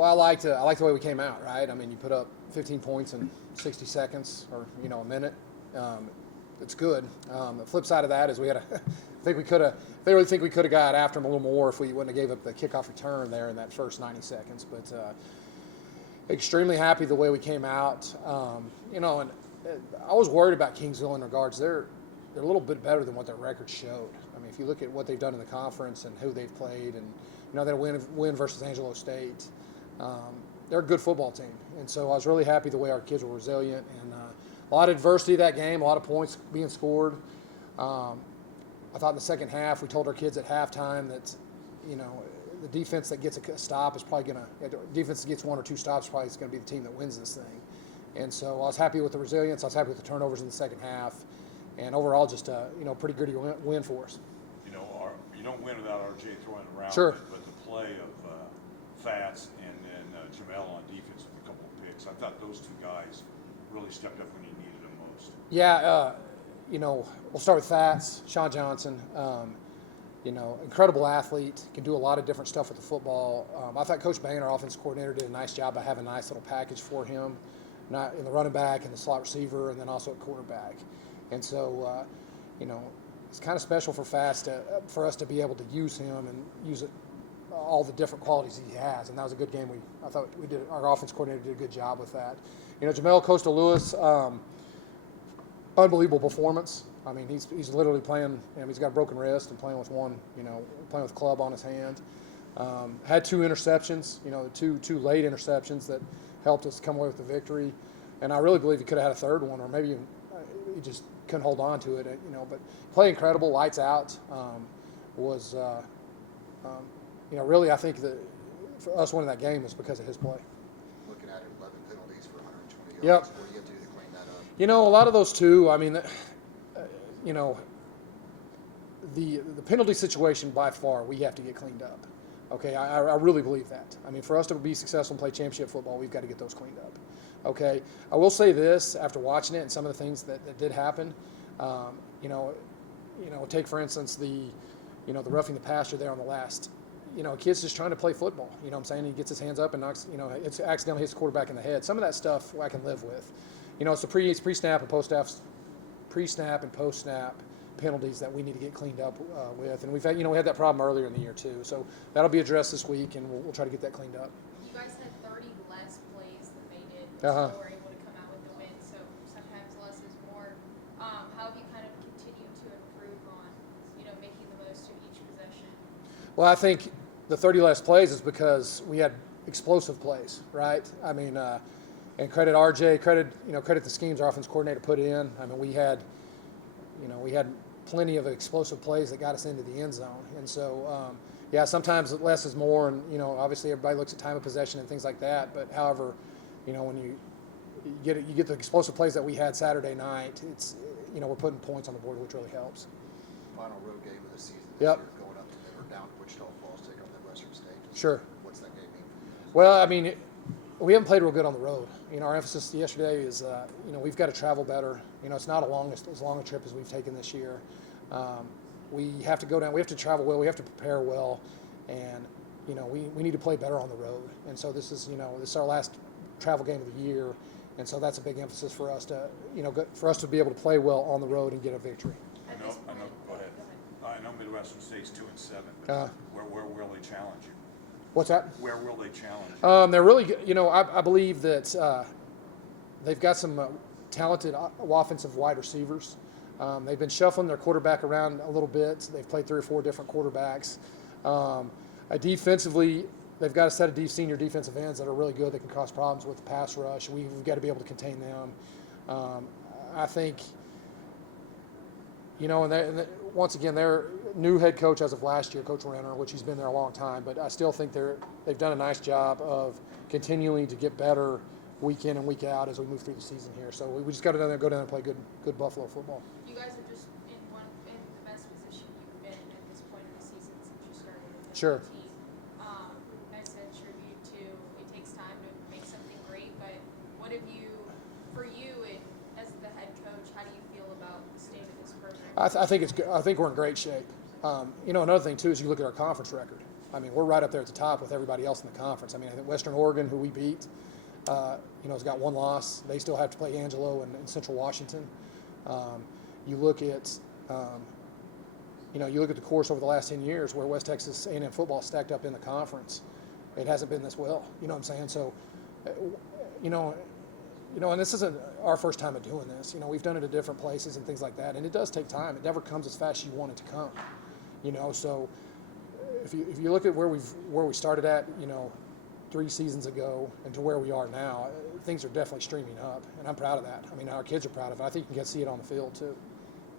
Well, I liked the way we came out, right? I mean, you put up 15 points in 60 seconds or, a minute. It's good. The flip side of that is we had they really think we could have got after them a little more if we wouldn't have gave up the kickoff return there in that first 90 seconds. But extremely happy the way we came out. And I was worried about Kingsville in regards they're a little bit better than what their record showed. I mean, if you look at what they've done in the conference and who they've played, and they win versus Angelo State. They're a good football team, and so I was really happy the way our kids were resilient, and a lot of adversity that game, a lot of points being scored. I thought in the second half we told our kids at halftime that, the defense that gets a stop is probably defense that gets one or two stops is probably going to be the team that wins this thing. And so I was happy with the resilience. I was happy with the turnovers in the second half, and overall just a pretty gritty win for us. You don't win without RJ throwing around. Sure. But the play of Fats and then Jamel on defense with a couple of picks, I thought those two guys really stepped up when you needed them most. Yeah, we'll start with Fats, Sean Johnson. Incredible athlete, can do a lot of different stuff with the football. I thought Coach Bain, our offensive coordinator, did a nice job by having a nice little package for him, not in the running back and the slot receiver, and then also at quarterback. And so, it's kind of special for Fats for us to be able to use him and use all the different qualities he has. And that was a good game. I thought our offense coordinator did a good job with that. Jamel Costa-Lewis, unbelievable performance. I mean, he's literally playing. He's got a broken wrist and playing with playing with a club on his hand. Had two interceptions. Two late interceptions that helped us come away with the victory. And I really believe he could have had a third one, or maybe he just couldn't hold on to it. But play incredible, lights out. Really, I think that for us winning that game was because of his play. Looking at it, 11 penalties for 120 yards. Yep. What do you have to do to clean that up? A lot of those too. I mean, the penalty situation by far we have to get cleaned up. Okay, I really believe that. I mean, for us to be successful and play championship football, we've got to get those cleaned up. Okay, I will say this after watching it and some of the things that did happen. Take for instance the roughing the passer there on the last. A kid's just trying to play football. You know what I'm saying? He gets his hands up and knocks. It's accidentally hits the quarterback in the head. Some of that stuff I can live with. It's the pre-snap and post-snap penalties that we need to get cleaned up with, and we've had we had that problem earlier in the year too. So that'll be addressed this week, and we'll try to get that cleaned up. You guys had 30 less plays than they did, but still were able to come out with the win. So sometimes less is more. How have you kind of continued to improve on, making the most of each possession? Well, I think the 30 less plays is because we had explosive plays, right? I mean, and credit RJ, credit the schemes our offense coordinator put in. I mean, we had plenty of explosive plays that got us into the end zone. And so, sometimes less is more. And, obviously everybody looks at time of possession and things like that. But however, when you get the explosive plays that we had Saturday night, it's, we're putting points on the board, which really helps. Final road game of the season this Yep. year, going up to down to Wichita Falls, take on that Western State. Sure. What's that game mean for you? Well, I mean, we haven't played real good on the road. Our emphasis yesterday is, we've got to travel better. It's not as long a trip as we've taken this year. We have to go down. We have to travel well. We have to prepare well, and we need to play better on the road. And so this is our last travel game of the year, and so that's a big emphasis for us to be able to play well on the road and get a victory. I know. Go ahead. I know Midwestern State's 2-7. But where will they challenge you? What's that? Where will they challenge? They're really good. I believe that they've got some talented offensive wide receivers. They've been shuffling their quarterback around a little bit. They've played 3 or 4 different quarterbacks. Defensively, they've got a set of senior defensive ends that are really good. They can cause problems with the pass rush. We've got to be able to contain them. I think, and once again, they're new head coach as of last year, Coach Renner, which he's been there a long time. But I still think they've done a nice job of continuing to get better week in and week out as we move through the season here. So we just got to go down and play good Buffalo football. You guys are just in the best position you've been at this point in the season since you started with the Sure. team. I said tribute to it takes time to make something great, but what have you, for you and as the head coach, how do you feel about the state of this program? I think it's good. I think we're in great shape. Another thing too is you look at our conference record. I mean, we're right up there at the top with everybody else in the conference. I mean, I think Western Oregon, who we beat, has got one loss. They still have to play Angelo and Central Washington. You look at you look at the course over the last 10 years where West Texas A&M football stacked up in the conference. It hasn't been this well. You know what I'm saying? So, and this isn't our first time of doing this. We've done it at different places and things like that, and it does take time. It never comes as fast as you want it to come. So if you look at where we started at, 3 seasons ago and to where we are now, things are definitely streaming up, and I'm proud of that. I mean, our kids are proud of it. I think you can see it on the field too.